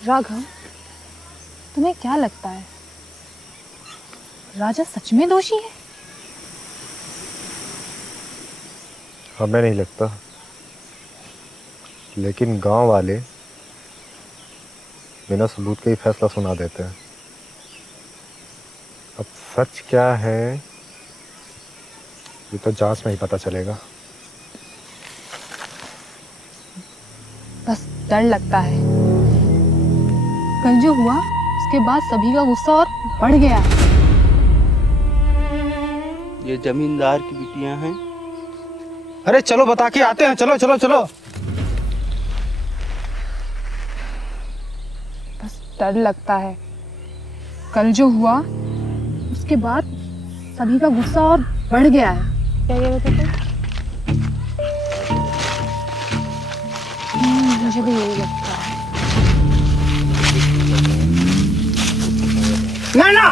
राघव, तुम्हें क्या लगता है, राजा सच में दोषी है? हमें नहीं लगता, लेकिन गांव वाले बिना सबूत के ही फैसला सुना देते हैं। अब सच क्या है ये तो जांच में ही पता चलेगा। बस डर लगता है, कल जो हुआ उसके बाद सभी का गुस्सा और बढ़ गया है। ये जमींदार की बिटियां हैं। अरे चलो बता के आते हैं, चलो चलो चलो। बस डर लगता है, कल जो हुआ उसके बाद सभी का गुस्सा और बढ़ गया है। क्या ये बताते? मुझे भी यही लगता है। नैना,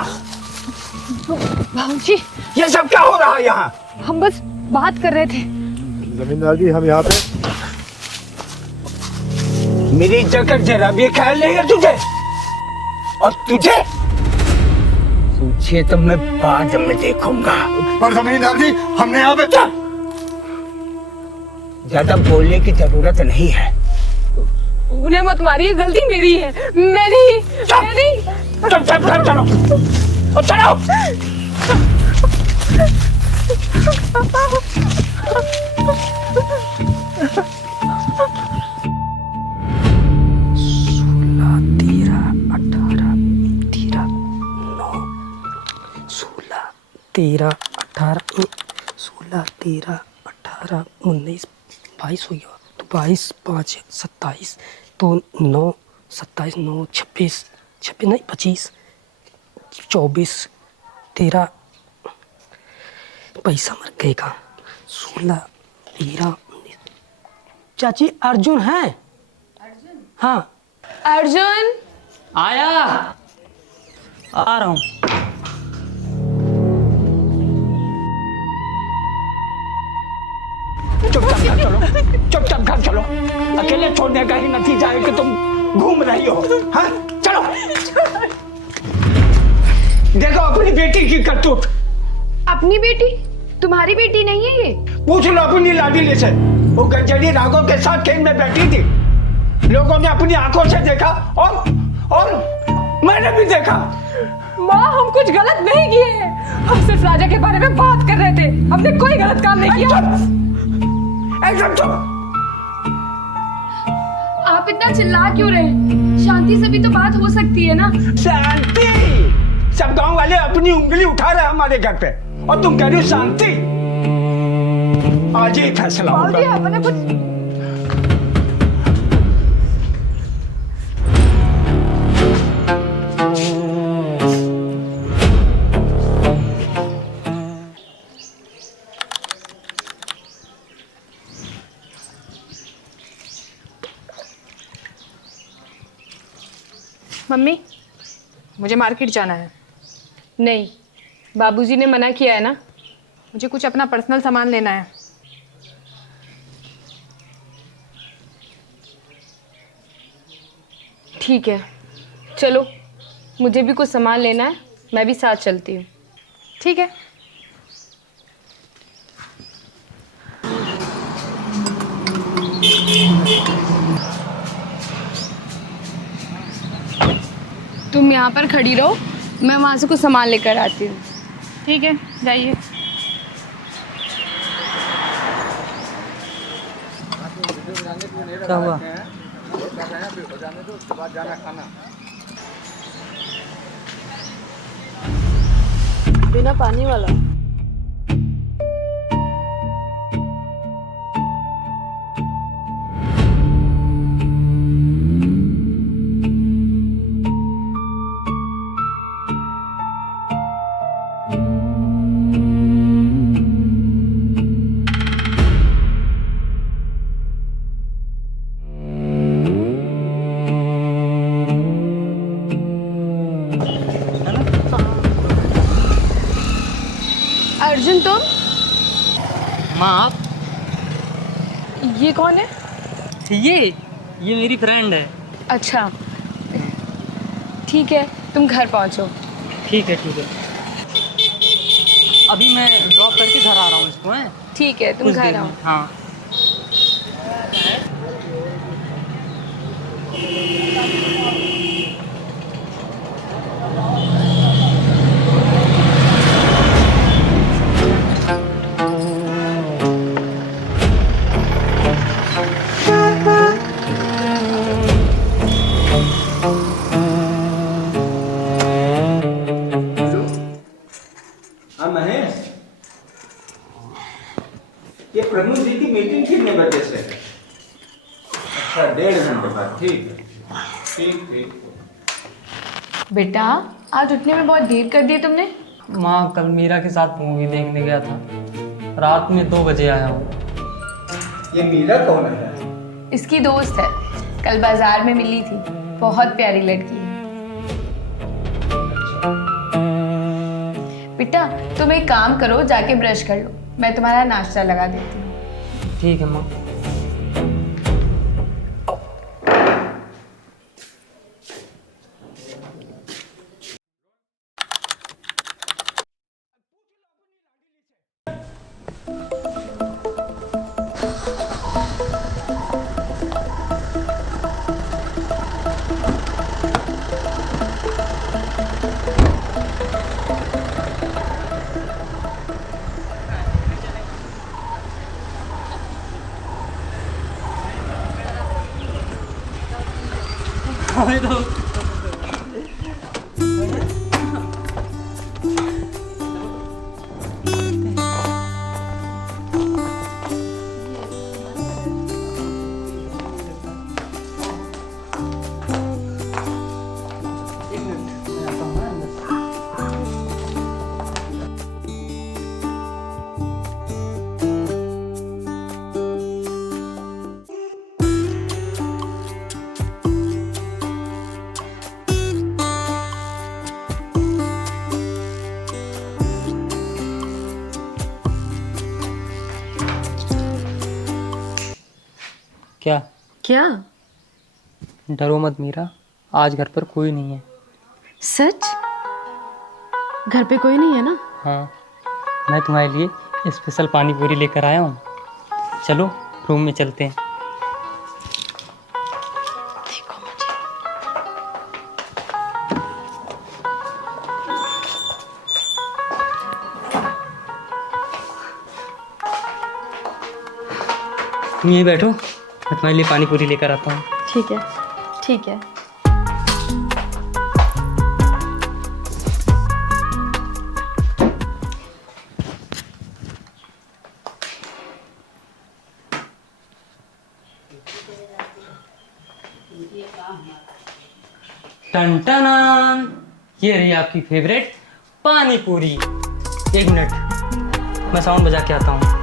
भाऊजी, ये सब क्या हो रहा है यहाँ? हम बस बात कर रहे थे। जमींदार जी, हम यहाँ पे मेरी जगह जरा भी ख्याल नहीं है तुझे, और तुझे तो मैं बाद में देखूंगा। पर जमींदार जी, हमने यहाँ पे ज्यादा बोलने की जरूरत नहीं है। उन्हें मत मारिए, गलती मेरी है। मेरी चलो चलो और चलो। तेरह अठारह 16 13 18 19 22 हो गया तो 22 5 27 तो 9 27 9 26 26 नहीं 25 24 13 पैसा मर गएगा 16 13 19। चाची अर्जुन है? अर्जुन? हाँ अर्जुन आया, आ रहा हूँ। चुपचाप घर चलो। अकेले छोड़ने का ही नतीजा है कि तुम घूम रही हो। हाँ चलो। देखो अपनी बेटी की करतूत। अपनी बेटी? तुम्हारी बेटी नहीं है ये? पूछ लो अपनी लाडली से। वो गंजनी राघव के साथ खेत में बैठी थी, लोगों ने अपनी आंखों से देखा और मैंने भी देखा। माँ, हम कुछ गलत नहीं किए हैं, हम सिर्फ राजा के बारे में बात कर रहे थे, हमने कोई गलत काम नहीं किया। एकदम चुप। आप इतना चिल्ला क्यों रहे हैं? शांति से भी तो बात हो सकती है ना। शांति? सब गांव वाले अपनी उंगली उठा रहे हैं हमारे घर पे, और तुम कह रही हो शांति? आज ही फैसला होगा। आपने कुछ मम्मी, मुझे मार्केट जाना है। नहीं, बाबूजी ने मना किया है ना, मुझे कुछ अपना पर्सनल सामान लेना है। ठीक है, चलो, मुझे भी कुछ सामान लेना है, मैं भी साथ चलती हूँ। ठीक है। तुम यहाँ पर खड़ी रहो, मैं वहाँ से कुछ सामान लेकर आती हूँ। ठीक है, जाइए। क्या हुआ? बिना पानी वाला। अर्जुन, तुम? माँ आप? ये कौन है? ये मेरी फ्रेंड है। अच्छा, ठीक है, तुम घर पहुंचो। ठीक है ठीक है, अभी मैं ड्रॉप करके घर आ रहा हूँ इसको, हैं? ठीक है, तुम कुछ घर देर आओ। में, हाँ। हाँ महेश, ये प्रमोद जी की मीटिंग कितने बजे से है? अच्छा 1.5 घंटे बाद, ठीक है, ठीक ठीक। बेटा आज उठने में बहुत देर कर दी तुमने। माँ कल मीरा के साथ मूवी देखने गया था, रात में 2 बजे आया हूँ। ये मीरा कौन है? इसकी दोस्त है, कल बाजार में मिली थी, बहुत प्यारी लड़की है। बेटा तुम एक काम करो, जाके ब्रश कर लो, मैं तुम्हारा नाश्ता लगा देती हूँ। ठीक है माँ। हमें तो क्या? क्या? डरो मत मीरा, आज घर पर कोई नहीं है। सच? घर पे कोई नहीं है ना? हाँ, मैं तुम्हारे लिए स्पेशल पानी पूरी लेकर आया हूँ। चलो रूम में चलते हैं। देखो मुझे। तुम यहीं बैठो, मैं तुम्हारे लिए पानी पूरी लेकर आता हूँ। ठीक है ठीक है। टन टनान, ये रही आपकी फेवरेट पानी पूरी। 1 मिनट, मैं साउंड बजा के आता हूँ।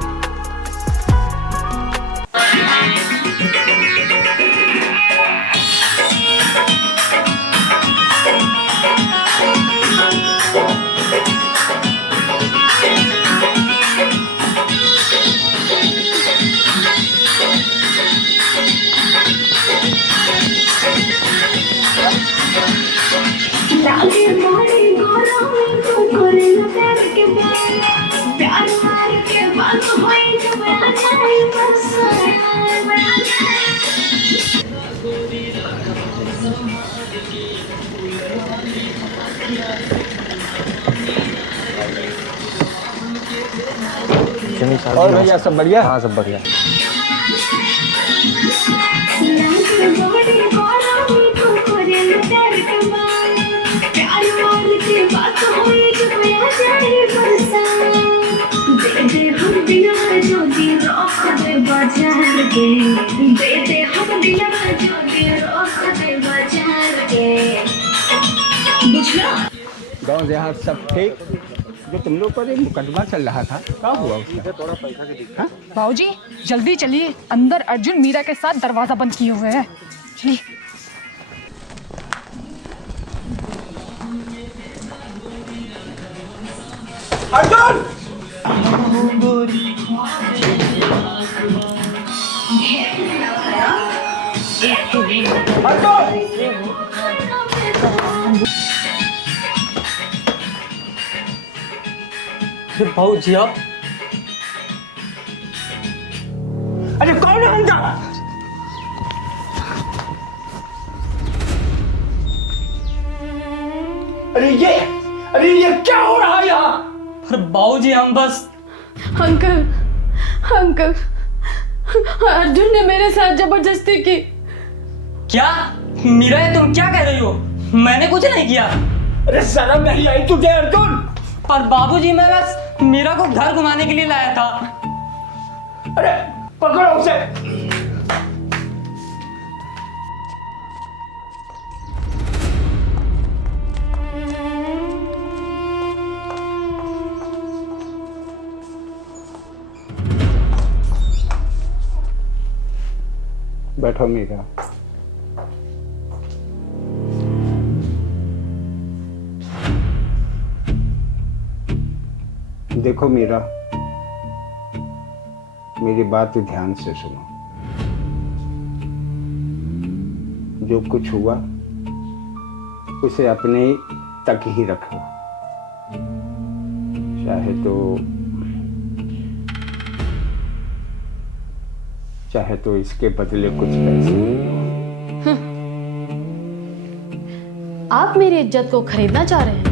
और भैया सब बढ़िया? हाँ सब बढ़िया। गाँव देहात सब ठीक? जो तुम लोग पर एक मुकदमा चल रहा था, क्या हुआ उसका? बाबूजी जल्दी चलिए, अंदर अर्जुन मीरा के साथ दरवाजा बंद किए हुए हैं। चलिए। अर्जुन! अर्जुन! अरे भाऊ जी आप अरे कौन है अंदर? अरे ये क्या हो रहा है यहाँ? अरे भाऊ जी हम बस अंकल अंकल अर्जुन ने मेरे साथ जबरदस्ती की। क्या मीरा ये तुम क्या कह रही हो? मैंने कुछ नहीं किया। अरे शर्म नहीं आई तुझे अर्जुन? पर बाबूजी मैं बस मीरा को घर घुमाने के लिए लाया था। अरे पकड़ो उसे। बैठो मीरा। देखो मीरा, मेरी बात ध्यान से सुनो। जो कुछ हुआ उसे अपने तक ही रखो। चाहे तो इसके बदले कुछ पैसे ले लो। आप मेरी इज्जत को खरीदना चाह रहे हैं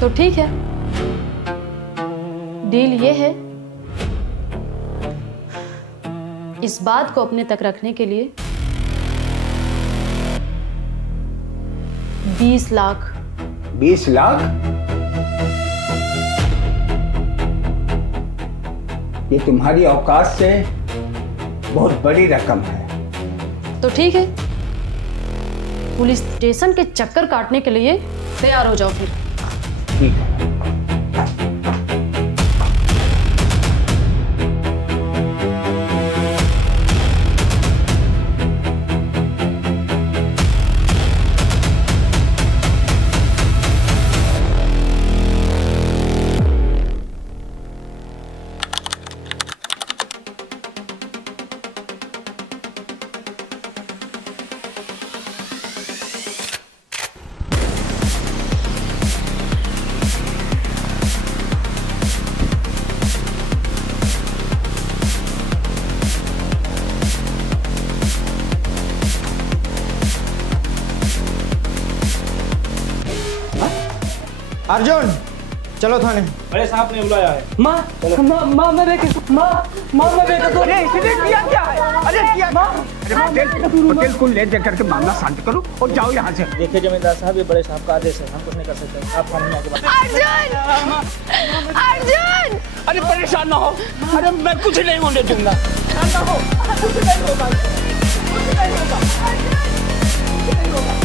तो ठीक है, डील ये है, इस बात को अपने तक रखने के लिए 20 लाख। 20 लाख? ये तुम्हारी औकात से बहुत बड़ी रकम है। तो ठीक है, पुलिस स्टेशन के चक्कर काटने के लिए तैयार हो जाओ फिर। ठीक है। अर्जुन चलो थाने। बड़े साहब ने बुलाया है। माँ मैं बेटा तो इसने किया क्या है? अरे किया पटेल को ले जाकर के मामला शांत करो और जाओ यहाँ से। देखिए जमींदार साहब, ये बड़े साहब का आदेश है, हम कुछ नहीं कर सकते। आप सामने आके बात। अर्जुन अर्जुन अरे परेशान ना हो। अरे मैं कुछ नहीं होने दूंगा। शांत हो, कुछ नहीं होगा, कुछ नहीं होगा, कुछ नहीं होगा।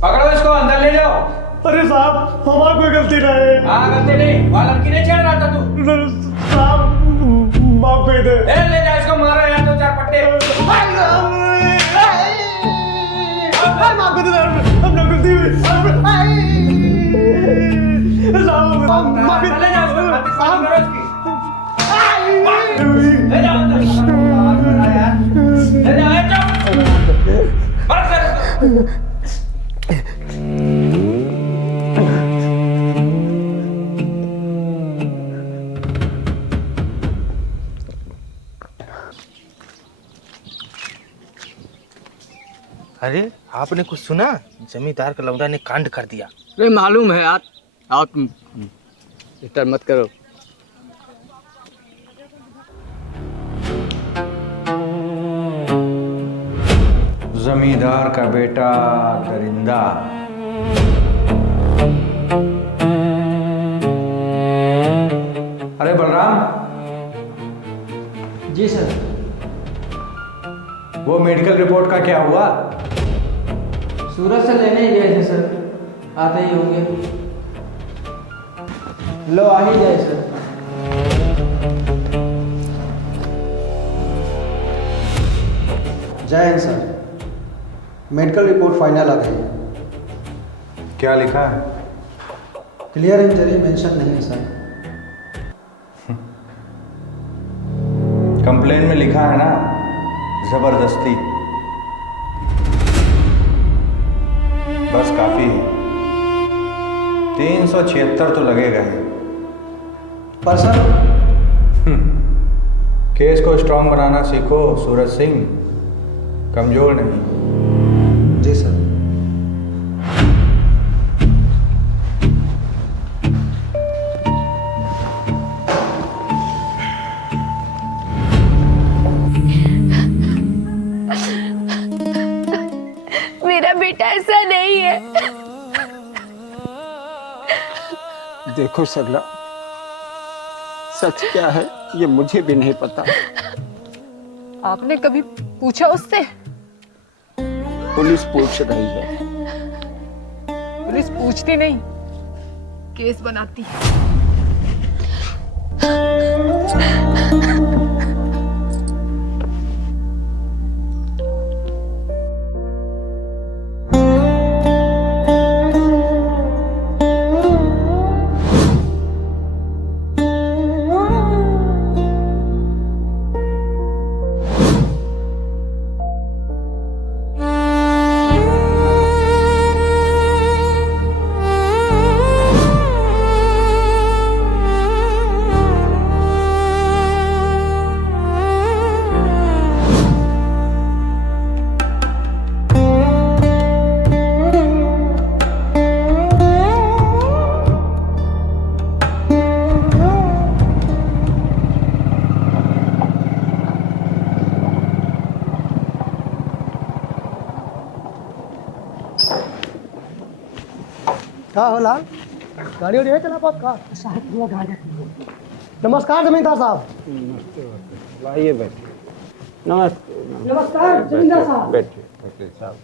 पकड़ो इसको, अंदर ले जाओ। अरे साहब हमारा कोई गलती नहीं है। हाँ गलती नहीं, वहाँ लड़की नहीं छेड़ रहा था तू। साहब माफ कर दे। ले जा इसको, मारो यार 2-4 पट्टे। माफ कर दे, अपना गलती हुई। साहब माफ कर ले जाओ इसको, साफ करो इसकी। ले जाओ अंदर। ले जाओ, ले जाओ। बस कर। अरे आपने कुछ सुना? जमींदार का लौंडा ने कांड कर दिया। अरे मालूम है यार, आप फिक्र मत करो। जमींदार का बेटा दरिंदा। अरे बलराम। जी सर। वो मेडिकल रिपोर्ट का क्या हुआ? सूरत से लेने ही गए थे सर, आते ही होंगे। लो आ ही गए सर। जय हिंद सर, मेडिकल रिपोर्ट फाइनल आ गई है। क्या लिखा है? क्लियर इंजरी मेंशन नहीं है सर। कंप्लेन में लिखा है ना, जबरदस्ती। बस काफी है, 376 तो लगेगा ही। पर सर केस को स्ट्रांग बनाना सीखो सूरज सिंह, कमजोर नहीं। जी सर। मेरा बेटा ऐसा नहीं है। देखो सरला, सच क्या है ये मुझे भी नहीं पता। आपने कभी पूछा उससे? पुलिस पूछ रही है। पुलिस पूछती नहीं, केस बनाती है। क्या हो लाल, गाड़ी वाड़ी है चला पास का? नमस्कार जमींदार साहब। लाइए बैठिए। नमस्ते। नमस्कार जमींदार साहब। बैठिए वकील साहब।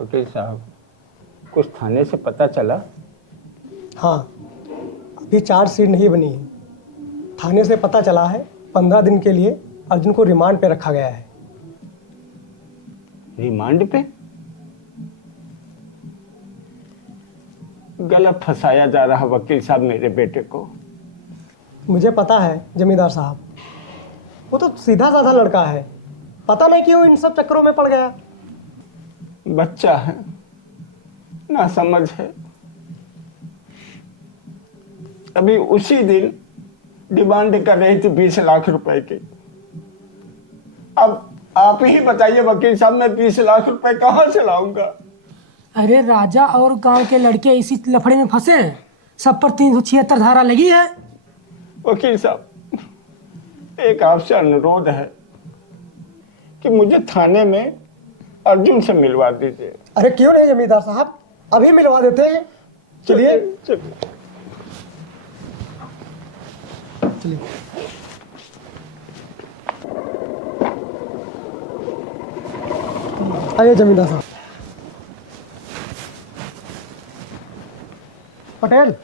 वकील साहब, कुछ थाने से पता चला? हाँ, अभी चार्जशीट नहीं बनी है। थाने से पता चला है 15 दिन के लिए अर्जुन को रिमांड पे रखा गया है। रिमांड पे? गलत फंसाया जा रहा वकील साहब मेरे बेटे को। मुझे पता है जमींदार साहब, वो तो सीधा साधा लड़का है, पता नहीं क्यों इन सब चक्करों में पड़ गया। बच्चा है, ना समझ है। अभी उसी दिन डिमांड कर रही थी 20 लाख रुपए की। अब आप ही बताइए वकील साहब, मैं 20 लाख रुपए कहाँ से लाऊंगा? अरे राजा और गांव के लड़के इसी लफड़े में फंसे हैं, सब पर 376 धारा लगी है। वकील साहब, एक आपसे अनुरोध है कि मुझे थाने में अर्जुन से मिलवा दीजिए। अरे क्यों नहीं जमींदार साहब, अभी मिलवा देते हैं। चलिए चलिए। चलिए। आइए जमींदार साहब। पटेल,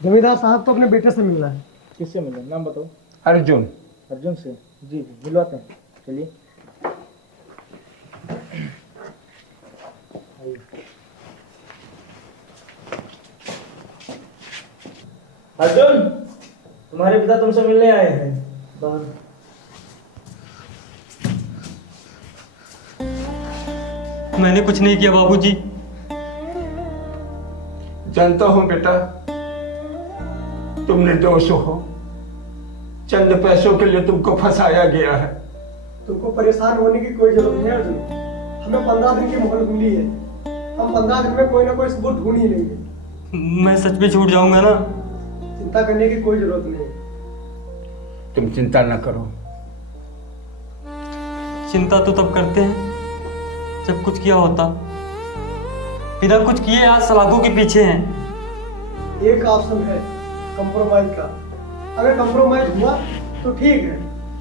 जमींदार साहब को अपने बेटे से मिलना है। किससे मिले, नाम बताओ। अर्जुन। अर्जुन से? जी मिलवाते हैं, चलिए। अर्जुन, तुम्हारे पिता तुमसे मिलने आए हैं बाहर। मैंने कुछ नहीं किया बाबूजी। जानता हूं बेटा, तुम निर्दोष हो। चंद पैसों के लिए तुमको फंसाया गया है। तुमको परेशान होने की कोई जरूरत नहीं है अर्जुन। हमें 15 दिन की मोहलत मिली है, हम 15 दिन में कोई ना कोई सबूत ढूंढ ही लेंगे। मैं सच में छूट जाऊंगा ना? चिंता करने की कोई जरूरत नहीं है। तुम चिंता न करो। चिंता तो तब करते हैं जब कुछ किया होता। बिना कुछ किए आज सलाखों के पीछे हैं। एक ऑप्शन है, कंप्रोमाइज का। अगर कंप्रोमाइज हुआ तो ठीक है,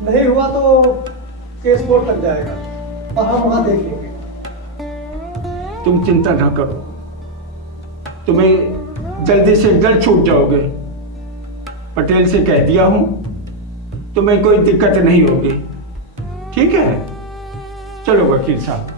नहीं हुआ तो केस कोर्ट तक जाएगा और हम वहाँ देख लेंगे। तुम चिंता ना करो, तुम्हें जल्दी से जल्द छूट जाओगे। पटेल से कह दिया हूं, तुम्हें कोई दिक्कत नहीं होगी। ठीक है, चलो वकील साहब।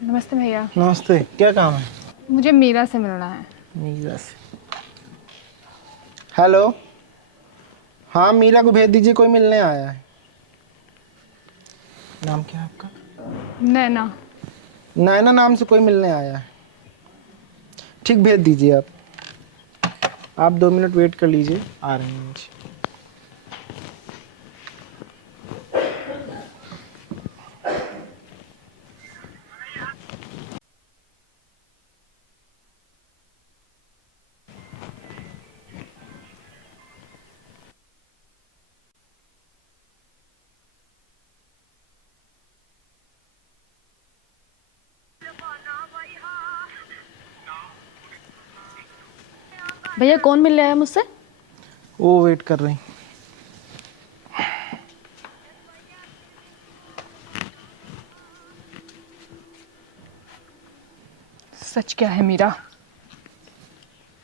नमस्ते भैया। नमस्ते, क्या काम है? मुझे मीरा से मिलना है। मीरा से? हेलो, हाँ मीरा को भेज दीजिए, कोई मिलने आया है। नाम क्या है आपका? नैना। नैना नाम से कोई मिलने आया है। ठीक, भेज दीजिए आप 2 मिनट वेट कर लीजिए, आ रहे हैं मुझे। भैया कौन मिलने आया मुझसे? वो वेट कर रही। सच क्या है मीरा?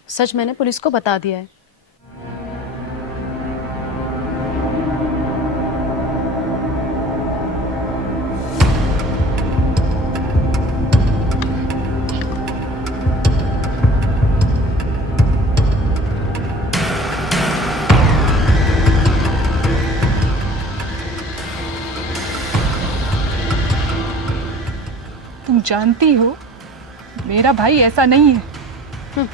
सच मैंने पुलिस को बता दिया है। तुम जानती हो मेरा भाई ऐसा नहीं है।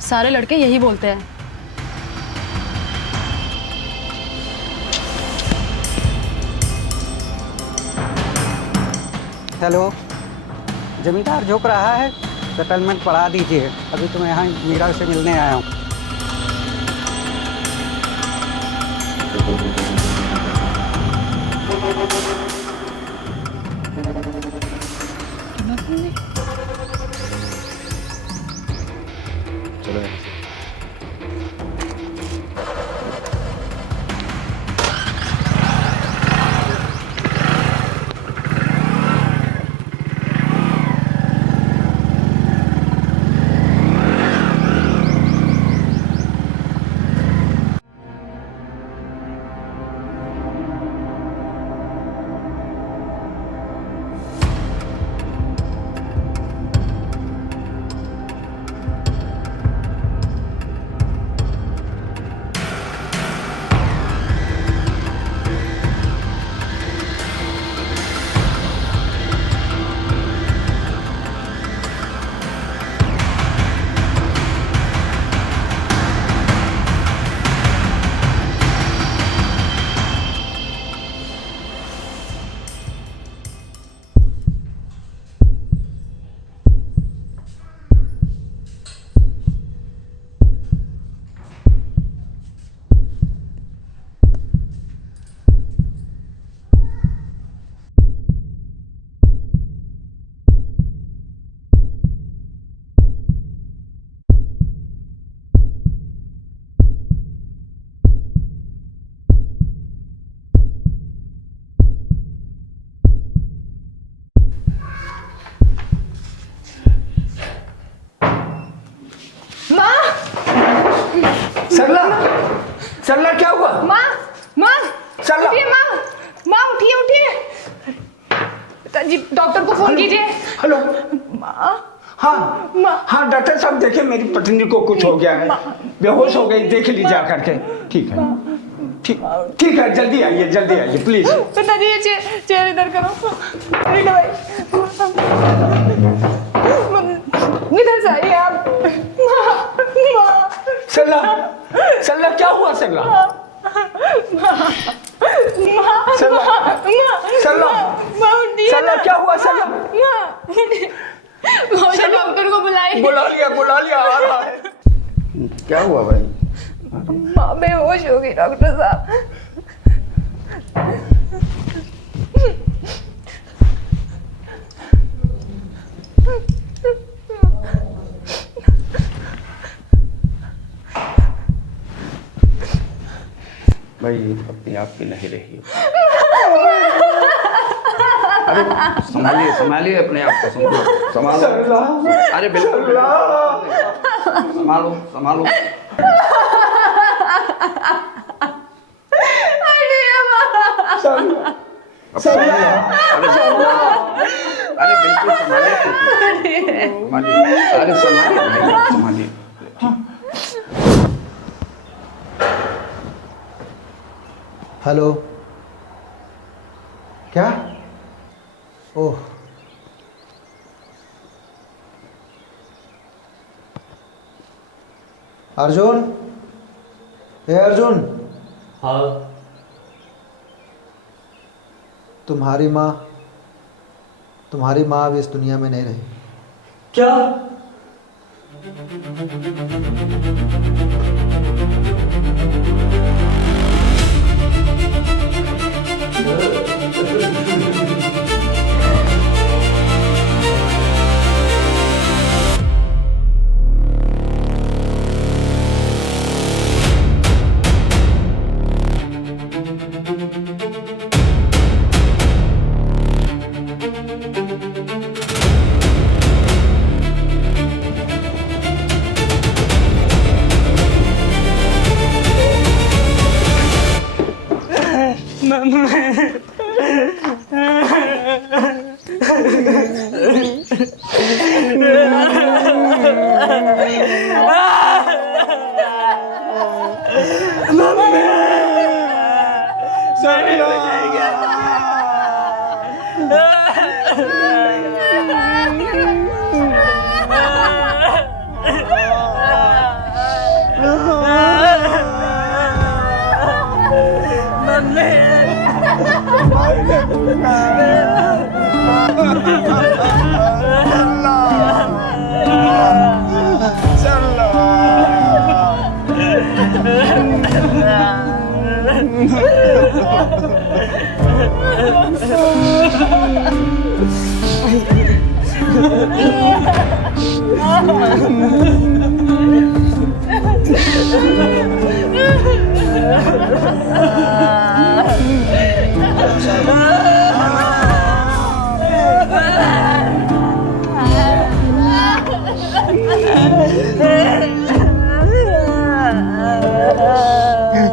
सारे लड़के यही बोलते हैं। हेलो, जमींदार झोंक रहा है, सेटलमेंट पढ़ा दीजिए। अभी तो मैं यहाँ मीरा से मिलने आया हूँ। चलो सरला, सरला क्या हुआ? माँ, माँ, सरला, उठिए माँ, माँ उठिए उठिए। पिताजी डॉक्टर को फोन कीजिए। हेलो माँ, हाँ हाँ डॉक्टर साहब देखिए मेरी पत्नी को कुछ हो गया है, बेहोश हो गई, देख लीजिए आकर के। ठीक है ठीक है, जल्दी आइए प्लीज। पिताजी चेयर इधर करो। रीना भाई इधर से आइए आप। सल्ला क्या हुआ सल्ला? सल्ला क्या हुआ सल्ला? डॉक्टर को बुलाइए। बुला लिया आ रहा है। क्या हुआ भाई? माँ बेहोश हो गई डॉक्टर साहब। भाई अपने आप पे नहीं रही हो। अरे संभालिए अपने आप को, संभालो। अरे बिल्कुल संभालो। अरे बिल्कुल संभालिए। हेलो, क्या? ओह, अर्जुन, हे अर्जुन। हाँ। तुम्हारी माँ अब इस दुनिया में नहीं रही। क्या?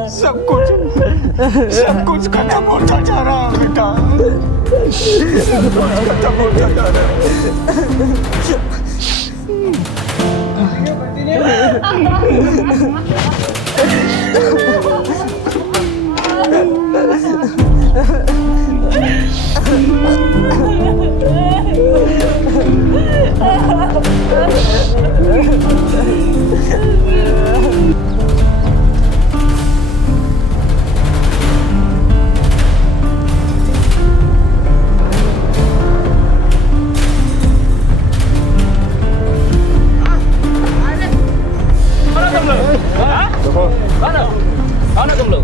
सब कुछ खत्म होता जा रहा है बेटा, खत्म होता जा रहा तुम लोग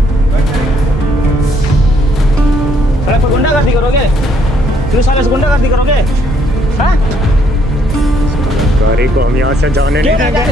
गुंडागर्दी करोगे? पुलिस वाले से गुंडागर्दी करोगे? हाँ? गाड़ी को हम यहाँ से जाने नहीं देंगे।